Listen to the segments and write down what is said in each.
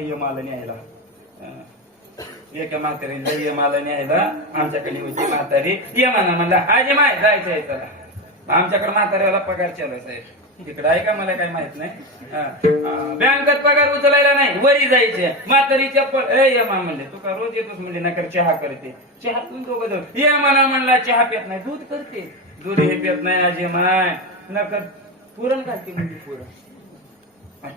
मला न्यायला एका म्हातारीला मला न्यायला आमच्याकडे होती म्हातारी ये म्हणला आजी माय जायचं आहे त्याला आमच्याकडे म्हाताऱ्याला पगार चालू साहेब तिकडे आहे का मला काही माहित नाही बँकेत पगार उचलायला नाही वरी जायचे म्हातारीच्या ये मा म्हणले तू का रोज येतोस म्हणजे नकर चहा करते चहा तू दोघं जाऊ ये म्हणला चहा पित नाही दूध करते दूध हे पित नाही आजी माय नकर पुरण घालते म्हणजे पुरण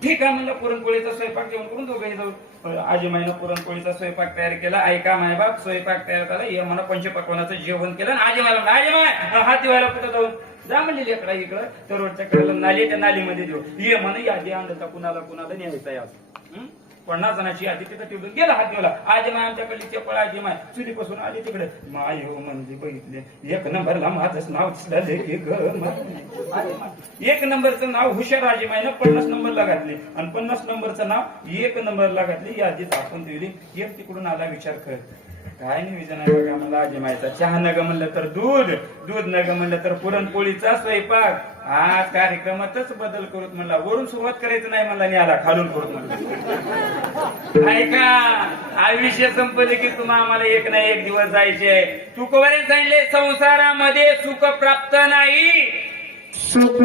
ठीक आहे म्हणलं पुरणपोळीचा स्वयंपाक जेवण करून दोघे जाऊ आजीमाईनं पुरणपोळीचा स्वयंपाक तयार केला ऐका माय बाप स्वयंपाक तयार झाला हे म्हणा पंचपक्वानाचं जेवण केलं आजीमाईला म्हणा आजीमाय हात दिवायला कुठं जाऊन जा म्हणजे लेकडा इकडं तर रोडच्या कडेला नाली त्या नालीमध्ये देऊ ये म्हणा यादी आणता कुणाला कुणाला न्यायचा याच 50 जणांची यादी तिथं ठेवून गेला हात दिवला आजीमाय आमच्याकडली चपळ आजीमाय चुलीपासून आली तिकडे माय हो म्हणजे बघितले एक नंबरला माझंच नाव एक नंबरचं नाव हुशार आजीमाईनं 50 नंबरला घातले आणि 50 नंबरचं नाव 1 नंबरला घातले यादीत आपण ठेवली एक तिकडून आला विचार कर काय नाही विजय नाही बघा मला आजीमाईचा चहा नग म्हणलं तर दूध दूध नग म्हणलं तर पुरणपोळीचा स्वयंपाक आज कार्यक्रमातच बदल करूत म्हणला वरून सुरुवात करायचं नाही म्हणला न्याला खालून करूत म्हणला ऐका आयुष्य संपले की तुम्हा आम्हाला एक ना एक दिवस जायचे तुकवरे सांगले संसारामध्ये सुख प्राप्त नाही सुख